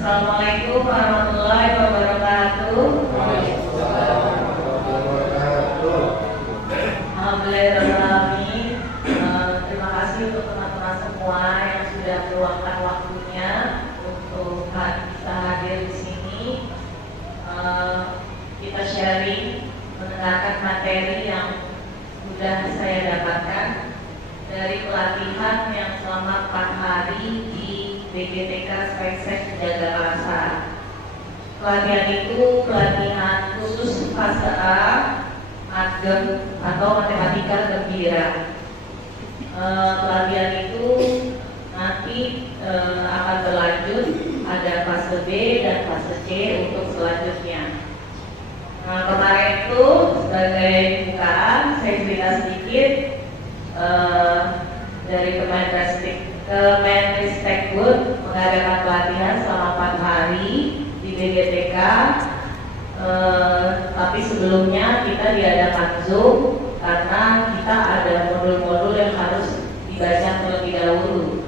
Assalamualaikum warahmatullahi wabarakatuh. Alhamdulillahirrahmanirrahim. Terima kasih untuk teman-teman semua yang sudah meluangkan waktunya untuk bisa hadir di sini. Kita sharing, mendengarkan materi yang sudah saya dapatkan dari pelatihan yang selama 4 hari di BGTK Spesies Jaga Rasa. Pelatihan itu pelatihan khusus fase A, Magem atau matematika gembira. Pelatihan itu nanti akan berlanjut, ada fase B dan fase C untuk selanjutnya. Kemarin itu sebagai bukaan saya cerita sedikit dari Kemendikbud mengadakan pelatihan selama 4 hari di BGTK. Tapi sebelumnya kita diadakan Zoom karena kita ada modul-modul yang harus dibaca terlebih dahulu.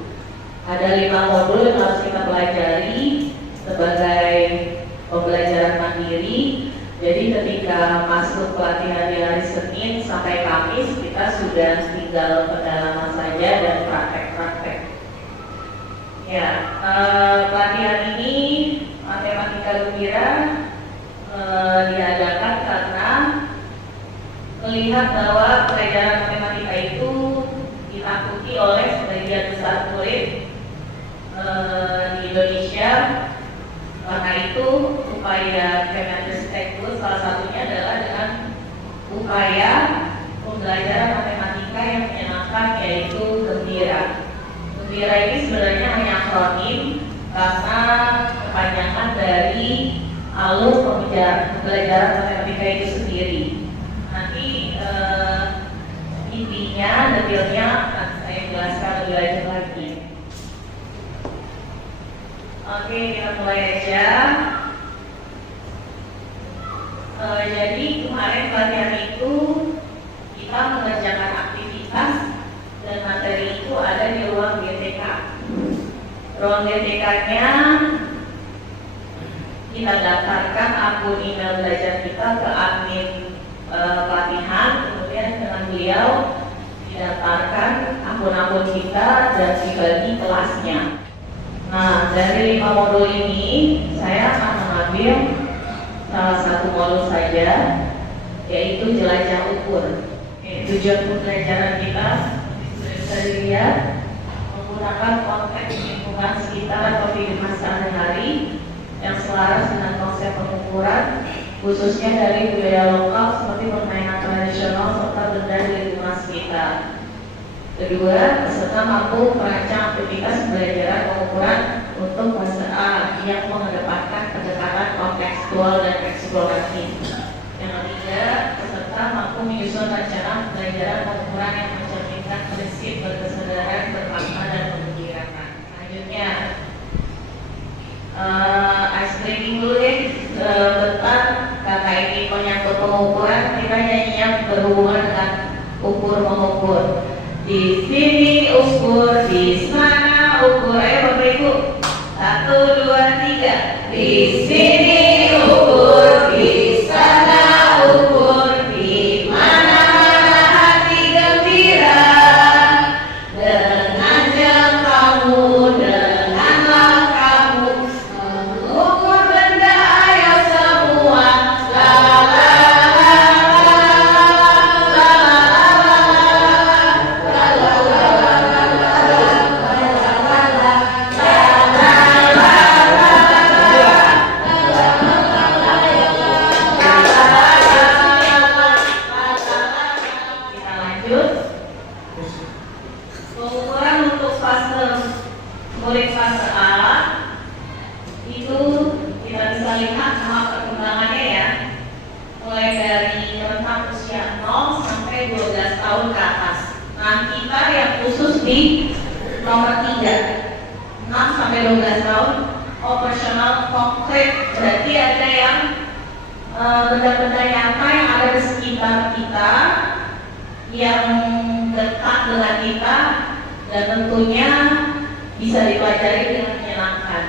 Ada 5 modul yang harus kita pelajari sebagai pembelajaran mandiri. Jadi ketika masuk pelatihan di hari Senin sampai Kamis, kita sudah tinggal pendalaman saja dan praktek-praktek. Ya, pelatihan ini matematika gembira diadakan karena melihat bahwa pelajaran matematika itu ditakuti oleh sebagian besar murid di Indonesia. Karena itu upaya Kemendikbud salah satunya adalah dengan upaya pembelajaran matematika yang menyenangkan, yaitu gembira. Gembira ini sebenarnya hanya akronim karena kepanjangan dari alur pembelajaran matematika itu sendiri. Nanti intinya, detailnya saya jelaskan lebih lanjut lagi. Oke, kita mulai aja. Jadi kemarin pelatihan itu kita mengerjakan aktivitas dan materi itu ada di ruang GTK. Ruang GTK-nya kita daftarkan akun email belajar kita ke admin pelatihan, kemudian dengan beliau didaftarkan akun-akun kita dan dibagi kelasnya. Nah, dari 5 modul ini saya akan mengambil salah satu modul saja, yaitu jelajah ukur. Tujuan pembelajaran kita bisa dilihat menggunakan konteks lingkungan sekitar atau kehidupan sehari-hari yang selaras dengan konsep pengukuran, khususnya dari budaya lokal seperti permainan tradisional serta benda di lingkungan sekitar. Kedua, peserta mampu merancang aktivitas pembelajaran pengukuran untuk fase A yang mengedepankan pendekatan kontekstual dan eksplorasi. Yang ketiga, peserta mampu menyusun rencana pembelajaran pengukuran yang mencerminkan prinsip berkesadaran, bermakna, dan pemikiran. Selanjutnya, ice breaking dulu deh, tentang kata ini menyangkut pengukuran. Kita nyanyian berhubungan dengan ukur mengukur. Di sini ukur, di sana ukur. Ayo Bapak Ibu, 1, 2, 3. Di sini ukur, di sana ukur, di mana-mana hati gembira. Dengan jengkamu, dengan langkahmu, mengukur benda ayo semua. La la la. Pengukuran untuk murid fase A itu kita bisa lihat sama perkembangannya ya, mulai dari rentang usia 0 sampai 12 tahun ke atas. Nah, kita yang khusus di nomor 3, 6 sampai 12 tahun, operasional konkret, berarti ada yang benda-benda nyata yang ada di sekitar kita, yang dekat dengan kita, dan tentunya bisa dipelajari dengan menyenangkan.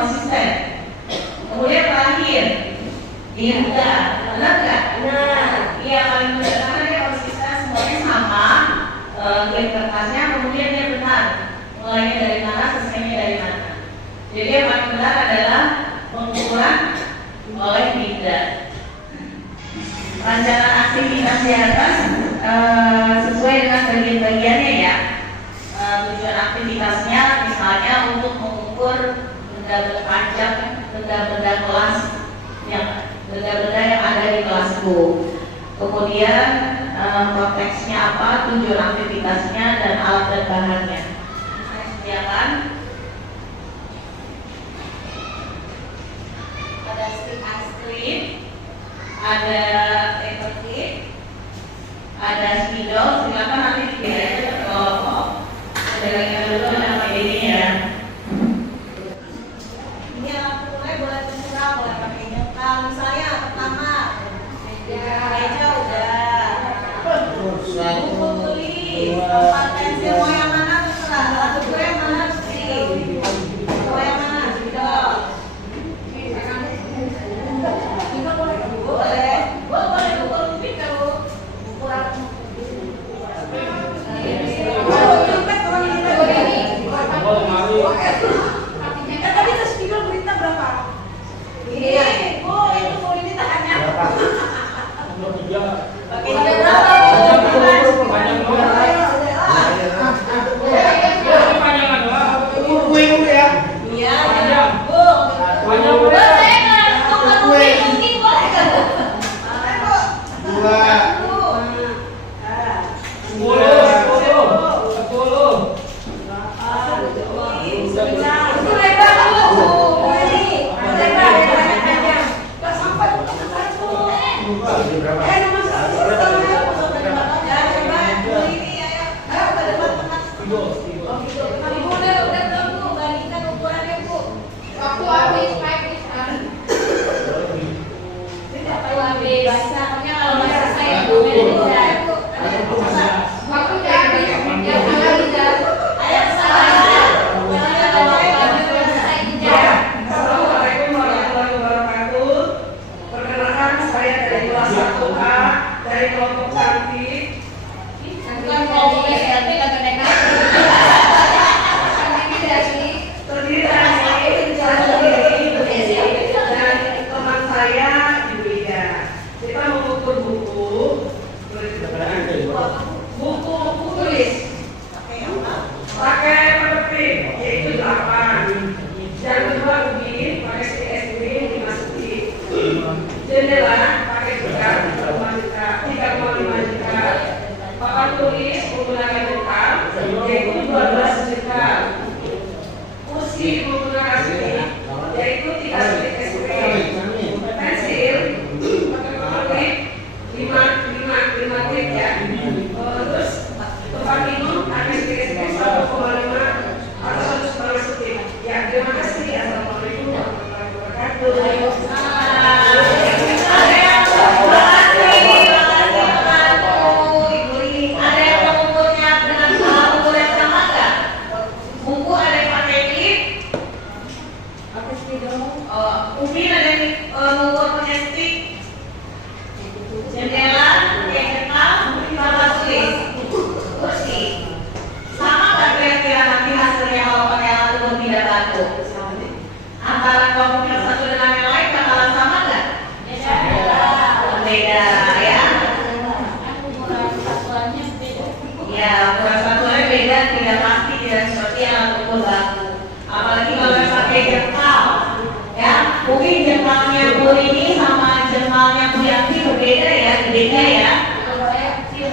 konsisten. Kemudian terakhir, Dinda, benar nggak? Benar. Iya, paling benar karena dia konsisten, semuanya sama. Klik kertasnya, kemudian dia benar. Mulainya dari mana, selesainya dari mana. Jadi yang paling benar adalah pengukuran oleh Dinda. Rancangan aktivitas di atas sesuai dengan bagian-bagiannya ya. Tujuan aktivitasnya misalnya untuk mengukur benda-benda pajak, benda-benda kelas benda-benda yang ada di kelasku. Kemudian konteksnya apa, tujuan aktivitasnya, dan alat dan bahannya. Saya sediakan. Ada stick ice cream, ada paper clip, ada spidol. Silakan nanti dipilih ke kelompok. Pedagang dulu nama ini ya. Ini alat mulai boleh terserah, boleh pakai nyekal. Misalnya pertama, meja udah. Buku tulis, tempat pensil mau yang mana terserah. Alat ukur yang mana sih? Mau yang mana? Spidol. Boleh ukur lebih kalau ukuran. Tadi itu spidol berita berapa? Iya, itu mau ini tahannya. Pakai berapa?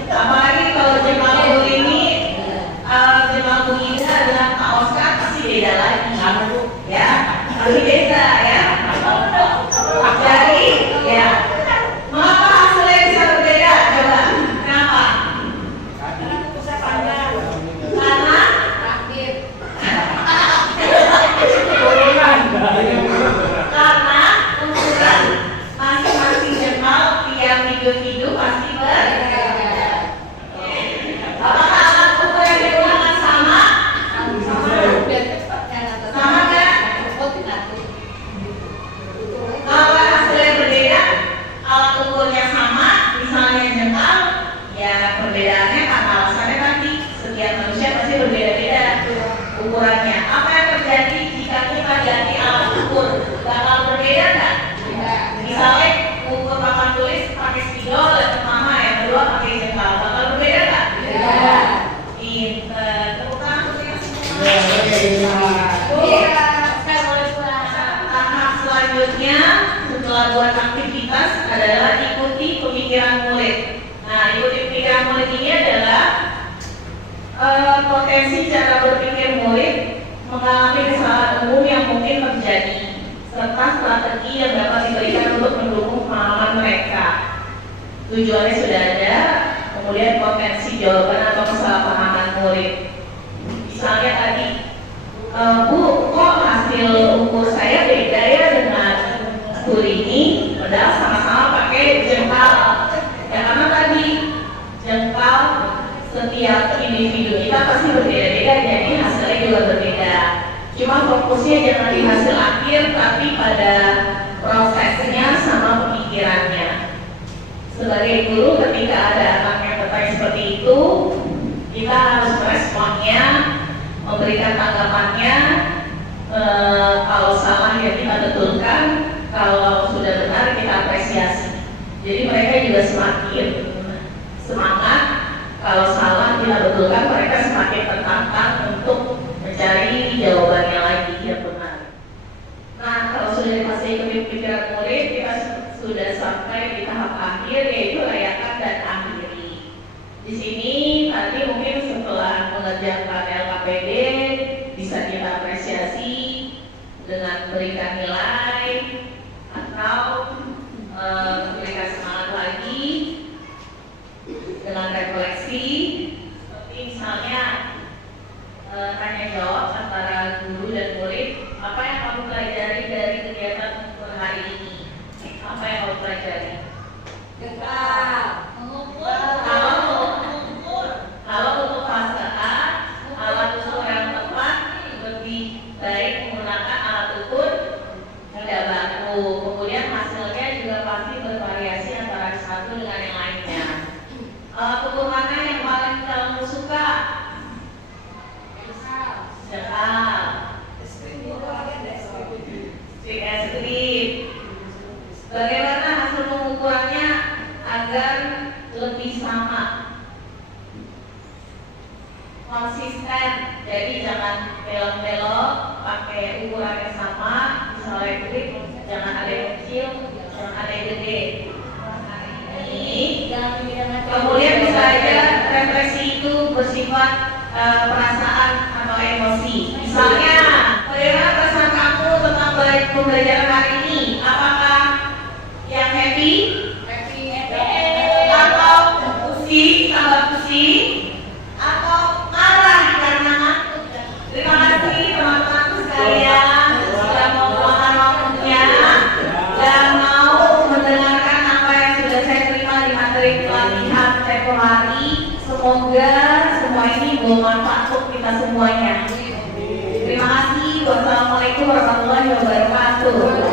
Apalagi kalau jemaah ini jemaah ini adalah Pak Oscar pasti beda lagi, ya, pasti beda ya. selanjutnya setelah buat aktivitas adalah ikuti pemikiran murid. Nah, ikuti pemikiran murid ini adalah potensi cara berpikir murid mengalami kesalahan umum yang mungkin terjadi, serta strategi yang dapat diberikan untuk mendukung pemahaman mereka. Tujuannya sudah ada, kemudian potensi jawaban atau kesalahpahaman murid. Misalnya tadi, Bu, kok hasil ukur saya beda ya dengan guru ini, padahal sama-sama pakai jengkal. Ya karena tadi jengkal setiap individu kita pasti berbeda-beda, jadi hasilnya juga berbeda. Cuma fokusnya jangan di hasil akhir, tapi pada prosesnya sama pemikirannya. Sebagai guru, ketika ada anak yang bertanya seperti itu, kita harus meresponnya, memberikan tanggapannya. Kalau salah ya kita betulkan, kalau sudah benar kita apresiasi. Jadi mereka juga semakin semangat. Kalau salah kita betulkan, mereka semakin tertantang untuk mencari jawabannya lagi yang benar. Nah, kalau sudah dikasih ikuti pikiran murid, kita sudah sampai di tahap akhir, yaitu layakan dan akhiri. Di sini tadi mungkin setelah mengerjakan LKPD bisa kita apresiasi dengan berikan nilai atau berikan semangat lagi dengan refleksi, seperti misalnya tanya jawab antara guru dan murid. Apa yang kamu pelajari dari kegiatan ukur hari ini? Apa yang kamu pelajari? Kalau untuk fase A, alat ukur yang tepat lebih baik menggunakan alat ukur tidak baku. Kemudian hasilnya juga pasti bervariasi antara satu dengan yang lainnya. Alat ukur mana yang paling kamu suka? Jengkal. Stick es krim. Bagaimana hasil pengukurannya agar lebih sama, konsisten? Jadi jangan belok-belok, pakai ukuran yang sama. Misalnya krim, jangan ada yang kecil, jangan ada yang gede. Ini. Kemudian bisa aja refleksi itu bersifat perasaan atau emosi. Misalnya, bagaimana perasaan kamu tentang pembelajaran hari ini? Apakah yang happy? Atau pusing, tambah pusing? Atau marah karena ngantuk? Terima kasih teman-teman sekalian sudah mau meluangkan waktunya dan mau mendengarkan apa yang sudah saya terima di materi pelatihan tempo hari. Semoga semua ini bermanfaat untuk kita semuanya. Terima kasih. Wassalamualaikum warahmatullahi wabarakatuh.